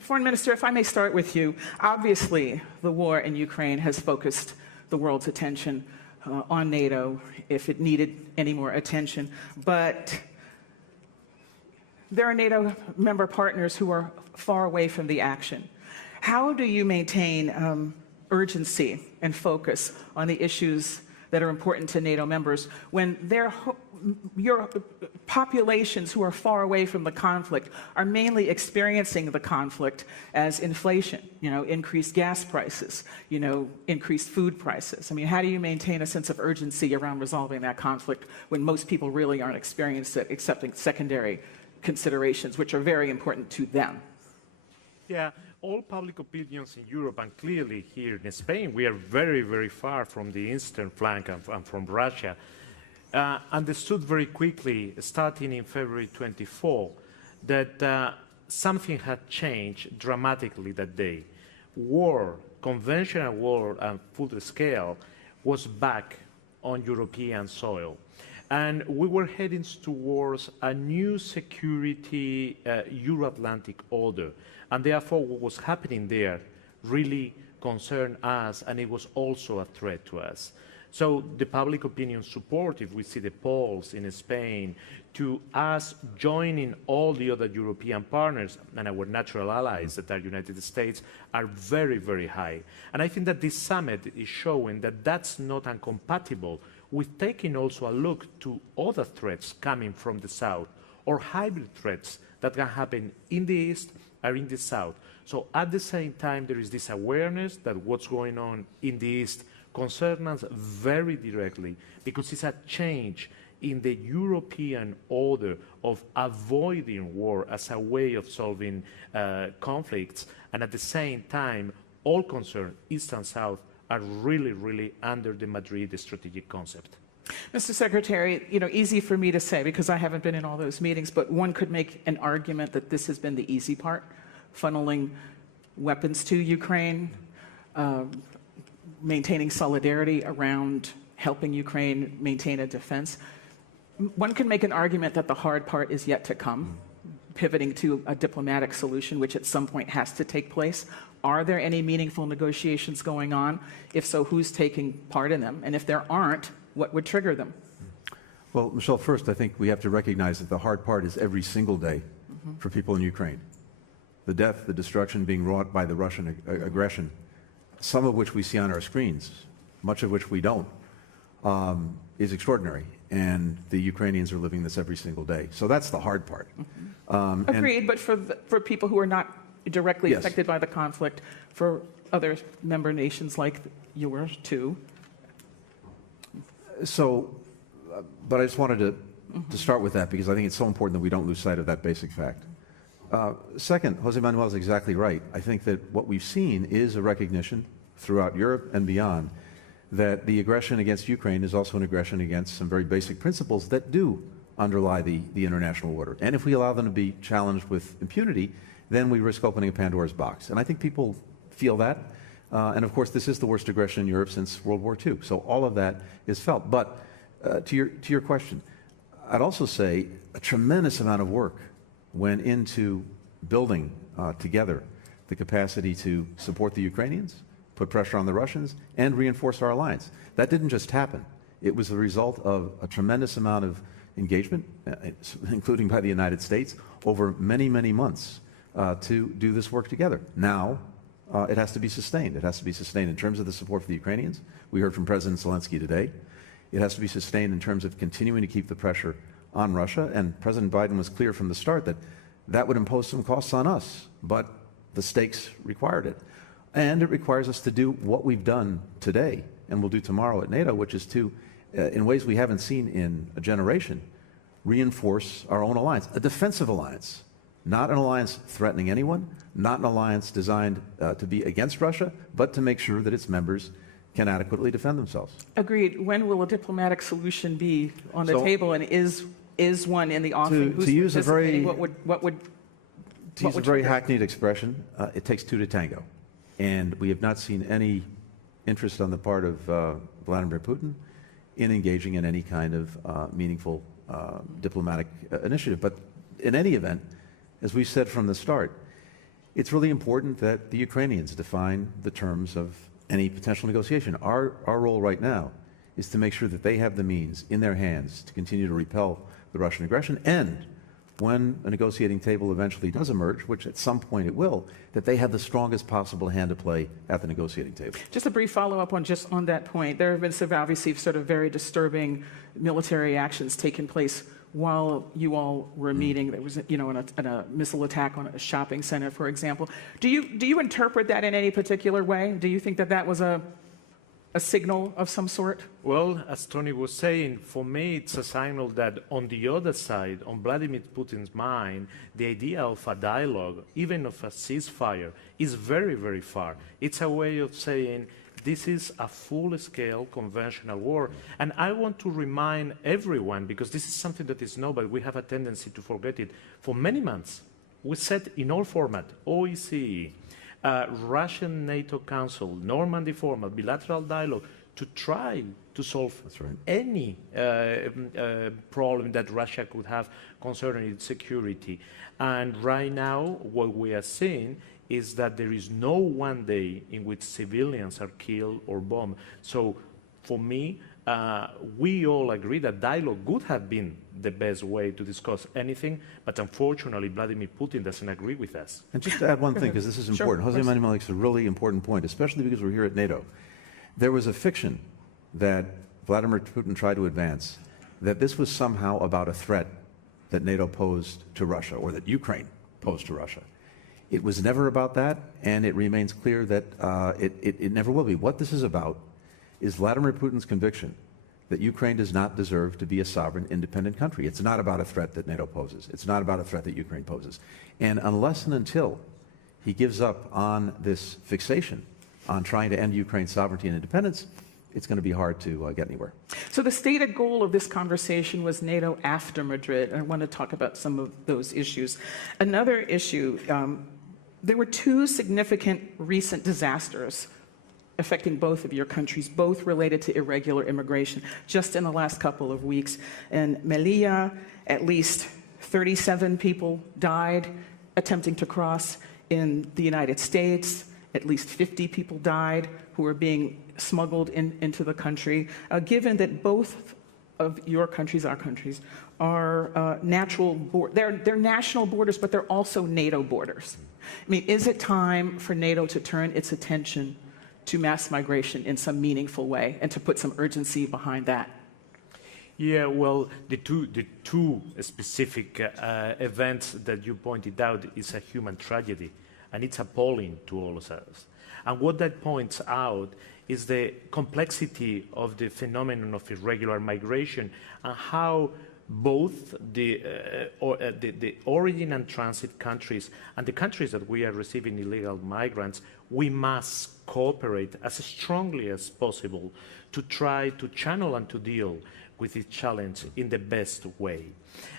Foreign Minister, if I may start with you. Obviously, the war in Ukraine has focused the world's attention on NATO, if it needed any more attention. But there are NATO member partners who are far away from the action. How do you maintain urgency and focus on the issues that are important to NATO members when your populations who are far away from the conflict are mainly experiencing the conflict as inflation, increased gas prices, increased food prices? I mean, how do you maintain a sense of urgency around resolving that conflict when most people really aren't experiencing it, except secondary considerations, which are very important to them? Yeah, all public opinions in Europe, and clearly here in Spain, we are very, very far from the eastern flank and from Russia, understood very quickly, starting in February 24, that something had changed dramatically that day. War, conventional war and full scale, was back on European soil. And we were heading towards a new security Euro-Atlantic order. And therefore, what was happening there really concerned us, and it was also a threat to us. So the public opinion support, if we see the polls in Spain, to us joining all the other European partners and our natural allies that are United States are very, very high. And I think that this summit is showing that that's not incompatible with taking also a look to other threats coming from the south or hybrid threats that can happen in the east or in the south. So at the same time, there is this awareness that what's going on in the east concerns us very directly, because it's a change in the European order of avoiding war as a way of solving conflicts. And at the same time, all concerned, east and south, are really, really under the Madrid strategic concept. Mr. Secretary, easy for me to say because I haven't been in all those meetings, but one could make an argument that this has been the easy part, funneling weapons to Ukraine, maintaining solidarity around helping Ukraine maintain a defense. One can make an argument that the hard part is yet to come, pivoting to a diplomatic solution, which at some point has to take place. Are there any meaningful negotiations going on? If so, who's taking part in them? And if there aren't, what would trigger them? Well, Michelle, first, I think we have to recognize that the hard part is every single day for people in Ukraine. The death, the destruction being wrought by the Russian aggression, some of which we see on our screens, much of which we don't, is extraordinary. And the Ukrainians are living this every single day. So that's the hard part. Agreed, but for people who are not directly affected by the conflict, for other member nations like yours too. So, but I just wanted to start with that because I think it's so important that we don't lose sight of that basic fact. Second, Jose Manuel is exactly right. I think that what we've seen is a recognition throughout Europe and beyond that the aggression against Ukraine is also an aggression against some very basic principles that do underlie the international order. And if we allow them to be challenged with impunity, then we risk opening a Pandora's box. And I think people feel that. And of course, this is the worst aggression in Europe since World War II. So all of that is felt. But to your question, I'd also say a tremendous amount of work went into building together the capacity to support the Ukrainians, put pressure on the Russians, and reinforce our alliance. That didn't just happen. It was the result of a tremendous amount of engagement, including by the United States, over many, many months to do this work together. Now, it has to be sustained. It has to be sustained in terms of the support for the Ukrainians. We heard from President Zelensky today. It has to be sustained in terms of continuing to keep the pressure on Russia. And President Biden was clear from the start that that would impose some costs on us, but the stakes required it. And it requires us to do what we've done today and we'll do tomorrow at NATO, which is to, in ways we haven't seen in a generation, reinforce our own alliance, a defensive alliance, not an alliance threatening anyone, not an alliance designed to be against Russia, but to make sure that its members can adequately defend themselves. Agreed. When will a diplomatic solution be on the table, and is one in the offing? To use a very what would hackneyed expression, it takes two to tango. And we have not seen any interest on the part of Vladimir Putin in engaging in any kind of meaningful diplomatic initiative. But in any event, as we said from the start, it's really important that the Ukrainians define the terms of any potential negotiation. Our role right now is to make sure that they have the means in their hands to continue to repel the Russian aggression, and when a negotiating table eventually does emerge, which at some point it will, that they have the strongest possible hand to play at the negotiating table. Just a brief follow-up on that point. There have been some obviously sort of very disturbing military actions taking place while you all were meeting. There was, a missile attack on a shopping center, for example. Do you interpret that in any particular way? Do you think that that was a signal of some sort? Well, as Tony was saying, for me, it's a signal that on the other side, on Vladimir Putin's mind, the idea of a dialogue, even of a ceasefire, is very, very far. It's a way of saying, this is a full-scale conventional war. And I want to remind everyone, because this is something that is known, but we have a tendency to forget it. For many months, we said in all format, OECE, Russian NATO Council, Normandy format, bilateral dialogue, to try to solve any problem that Russia could have concerning its security. And right now, what we are seeing is that there is no one day in which civilians are killed or bombed. So for me, we all agree that dialogue would have been the best way to discuss anything, but unfortunately, Vladimir Putin doesn't agree with us. And just to add one thing, because this is important. Sure, Jose Manuel makes a really important point, especially because we're here at NATO. There was a fiction that Vladimir Putin tried to advance, that this was somehow about a threat that NATO posed to Russia, or that Ukraine posed to Russia. It was never about that, and it remains clear that it never will be. What this is about is Vladimir Putin's conviction that Ukraine does not deserve to be a sovereign, independent country. It's not about a threat that NATO poses. It's not about a threat that Ukraine poses. And unless and until he gives up on this fixation on trying to end Ukraine's sovereignty and independence, it's going to be hard to get anywhere. So the stated goal of this conversation was NATO after Madrid. I want to talk about some of those issues. Another issue, there were two significant recent disasters affecting both of your countries, both related to irregular immigration, just in the last couple of weeks. In Melilla, at least 37 people died attempting to cross. In the United States, at least 50 people died who were being smuggled into the country. Given that both of your countries, our countries, are they're national borders, but they're also NATO borders. I mean, is it time for NATO to turn its attention to mass migration in some meaningful way and to put some urgency behind that? Yeah, well, the two specific events that you pointed out is a human tragedy, and it's appalling to all of us. And what that points out is the complexity of the phenomenon of irregular migration and how both the origin and transit countries and the countries that we are receiving illegal migrants, we must cooperate as strongly as possible to try to channel and to deal with this challenge in the best way.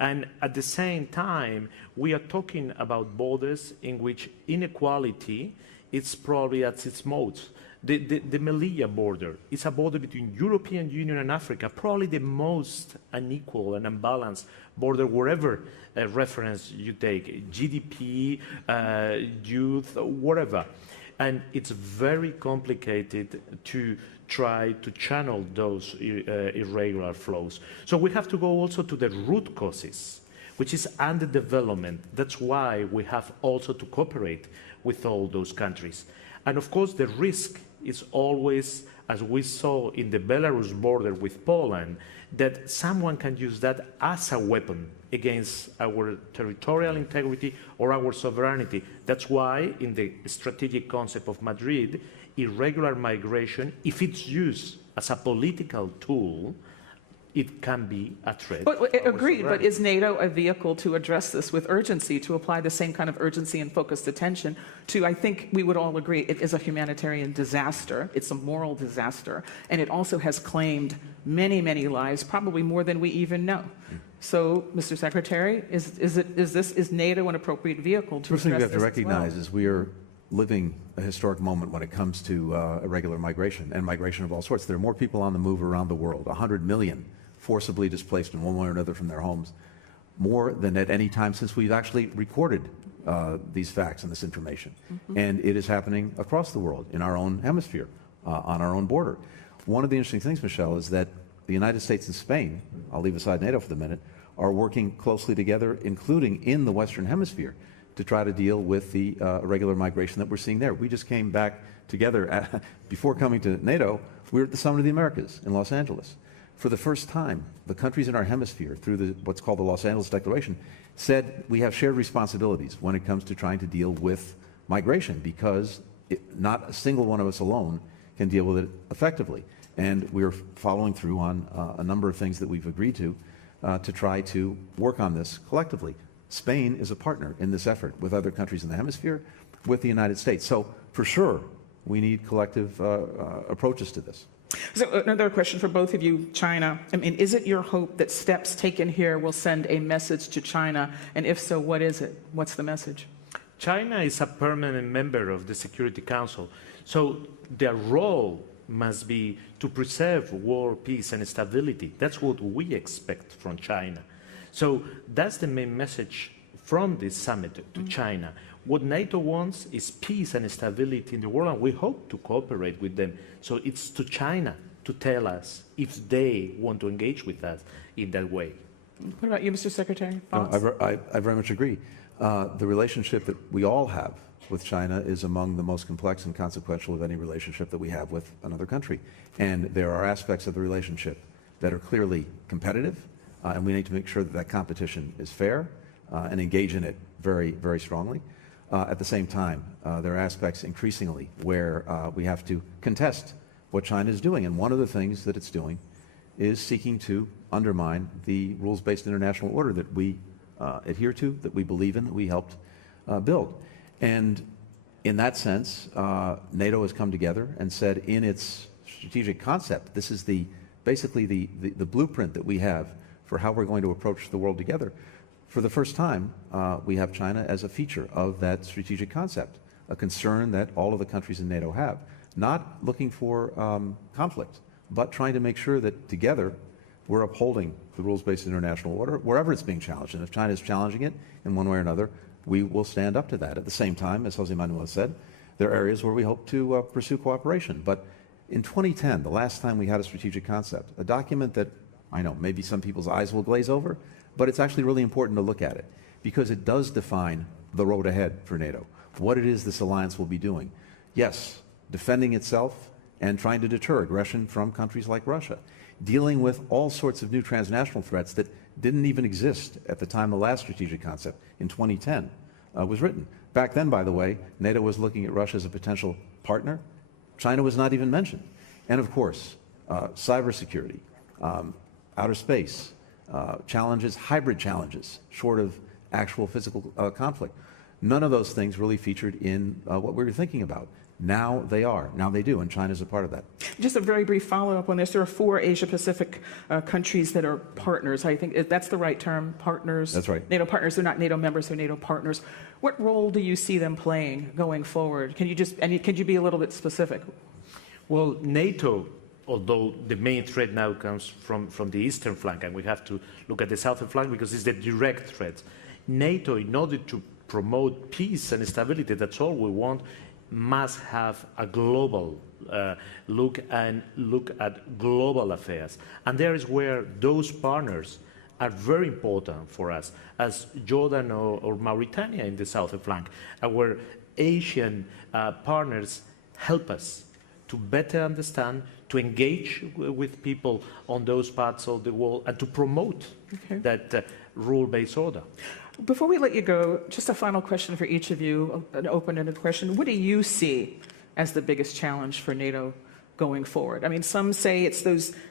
And at the same time, we are talking about borders in which inequality is probably at its most. The Melilla border is a border between European Union and Africa, probably the most unequal and unbalanced border wherever reference you take, GDP, youth, whatever. And it's very complicated to try to channel those irregular flows. So we have to go also to the root causes, which is underdevelopment. That's why we have also to cooperate with all those countries. And of course, the risk is always, as we saw in the Belarus border with Poland, that someone can use that as a weapon against our territorial integrity or our sovereignty. That's why in the strategic concept of Madrid, irregular migration, if it's used as a political tool, it can be a threat. Agreed, but is NATO a vehicle to address this with urgency, to apply the same kind of urgency and focused attention to, I think we would all agree, it is a humanitarian disaster, it's a moral disaster, and it also has claimed many, many lives, probably more than we even know. So, Mr. Secretary, is NATO an appropriate vehicle to address this? First thing we have to recognize is we are living a historic moment when it comes to irregular migration and migration of all sorts. There are more people on the move around the world, 100 million forcibly displaced in one way or another from their homes. more than at any time since we've actually recorded these facts and this information. And it is happening across the world, in our own hemisphere, on our own border. One of the interesting things, Michelle, is that the United States and Spain, I'll leave aside NATO for the minute, are working closely together, including in the Western Hemisphere, to try to deal with the irregular migration that we're seeing there. We just came back together, before coming to NATO, we were at the Summit of the Americas in Los Angeles. For the first time, the countries in our hemisphere, through what's called the Los Angeles Declaration, said we have shared responsibilities when it comes to trying to deal with migration, because not a single one of us alone can deal with it effectively. And we're following through on a number of things that we've agreed to try to work on this collectively. Spain is a partner in this effort with other countries in the hemisphere, with the United States. So for sure, we need collective approaches to this. So another question for both of you, China. I mean, is it your hope that steps taken here will send a message to China? And if so, what is it? What's the message? China is a permanent member of the Security Council, so their role must be to preserve war, peace, and stability. That's what we expect from China. So that's the main message from this summit to China. What NATO wants is peace and stability in the world, and we hope to cooperate with them. So it's to China to tell us if they want to engage with us in that way. What about you, Mr. Secretary? No, I very much agree. The relationship that we all have with China is among the most complex and consequential of any relationship that we have with another country. And there are aspects of the relationship that are clearly competitive, and we need to make sure that that competition is fair and engage in it very, very strongly. At the same time, there are aspects increasingly where we have to contest what China is doing. And one of the things that it's doing is seeking to undermine the rules-based international order that we adhere to, that we believe in, that we helped build. And in that sense, NATO has come together and said in its strategic concept, this is basically the blueprint that we have for how we're going to approach the world together. For the first time, we have China as a feature of that strategic concept, a concern that all of the countries in NATO have, not looking for conflict, but trying to make sure that together we're upholding the rules-based international order wherever it's being challenged. And if China is challenging it in one way or another, we will stand up to that. At the same time, as José Manuel said, there are areas where we hope to pursue cooperation. But in 2010, the last time we had a strategic concept, a document that I know maybe some people's eyes will glaze over, but it's actually really important to look at it because it does define the road ahead for NATO, what it is this alliance will be doing. Yes, defending itself and trying to deter aggression from countries like Russia, dealing with all sorts of new transnational threats that didn't even exist at the time the last strategic concept in 2010 was written. Back then, by the way, NATO was looking at Russia as a potential partner. China was not even mentioned. And of course, cybersecurity, outer space, challenges, hybrid challenges, short of actual physical conflict. None of those things really featured in what we were thinking about. Now they are. Now they do, and China's a part of that. Just a very brief follow-up on this. There are 4 Asia-Pacific countries that are partners. I think that's the right term, partners. That's right. NATO partners. They're not NATO members, they're NATO partners. What role do you see them playing going forward? Can you be a little bit specific? Well, NATO, although the main threat now comes from the eastern flank, and we have to look at the southern flank because it's the direct threat. NATO, in order to promote peace and stability, that's all we want, must have a global look at global affairs. And there is where those partners are very important for us, as Jordan or Mauritania in the southern flank. Our Asian partners help us to better understand, to engage with people on those parts of the world, and to promote that rule-based order. Before we let you go, just a final question for each of you, an open-ended question. What do you see as the biggest challenge for NATO going forward? I mean, some say it's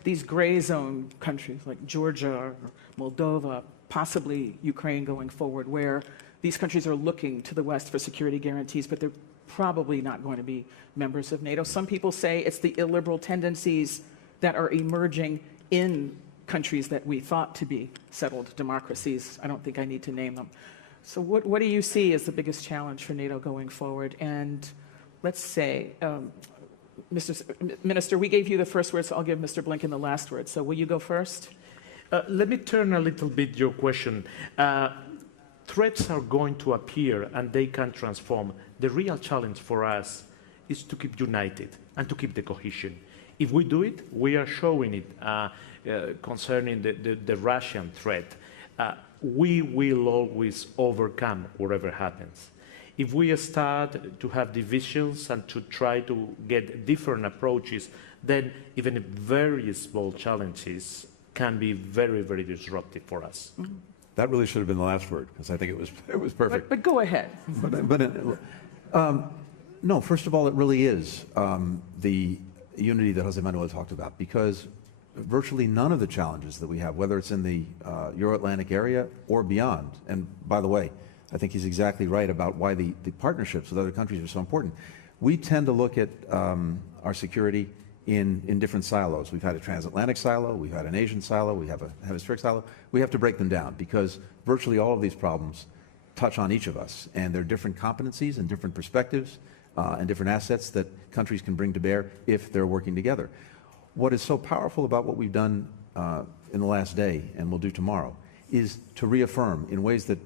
these gray zone countries like Georgia or Moldova, possibly Ukraine going forward, where these countries are looking to the West for security guarantees, but they're probably not going to be members of NATO. Some people say it's the illiberal tendencies that are emerging in countries that we thought to be settled democracies. I don't think I need to name them. So what do you see as the biggest challenge for NATO going forward? And let's say, Mr. Minister, we gave you the first word, so I'll give Mr. Blinken the last word. So will you go first? Let me turn a little bit your question. Threats are going to appear and they can transform. The real challenge for us is to keep united and to keep the cohesion. If we do it, we are showing it concerning the Russian threat. We will always overcome whatever happens. If we start to have divisions and to try to get different approaches, then even very small challenges can be very, very disruptive for us. Mm-hmm. That really should have been the last word, because I think it was perfect. But go ahead. No, first of all, it really is the unity that Jose Manuel talked about, because virtually none of the challenges that we have, whether it's in the Euro-Atlantic area or beyond, and by the way, I think he's exactly right about why the partnerships with other countries are so important. We tend to look at our security in different silos. We've had a transatlantic silo, we've had an Asian silo, we have a hemispheric silo. We have to break them down because virtually all of these problems touch on each of us, and there are different competencies and different perspectives and different assets that countries can bring to bear if they're working together. What is so powerful about what we've done in the last day, and we'll do tomorrow, is to reaffirm in ways that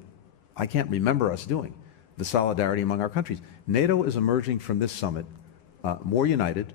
I can't remember us doing, the solidarity among our countries. NATO is emerging from this summit more united,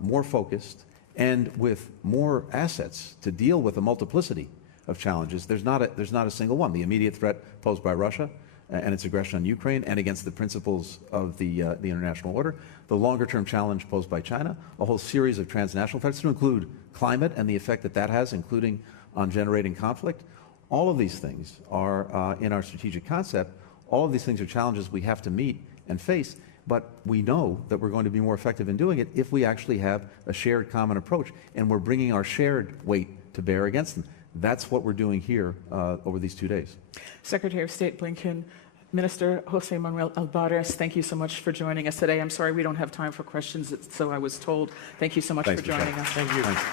more focused, and with more assets to deal with a multiplicity of challenges. There's not a single one. The immediate threat posed by Russia and its aggression on Ukraine and against the principles of the international order, the longer-term challenge posed by China, a whole series of transnational threats to include climate and the effect that that has, including on generating conflict. All of these things are in our strategic concept. All of these things are challenges we have to meet and face, but we know that we're going to be more effective in doing it if we actually have a shared common approach, and we're bringing our shared weight to bear against them. That's what we're doing here over these 2 days. Secretary of State Blinken, Minister José Manuel Albares, thank you so much for joining us today. I'm sorry we don't have time for questions, so I was told. Thank you so much for joining us. Thank you. Thank you.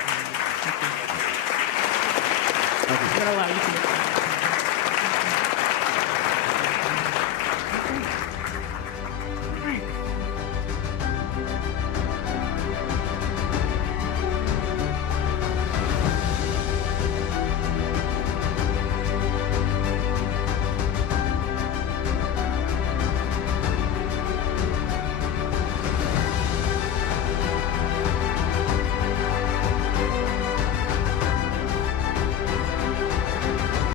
I'm going to allow you to move on.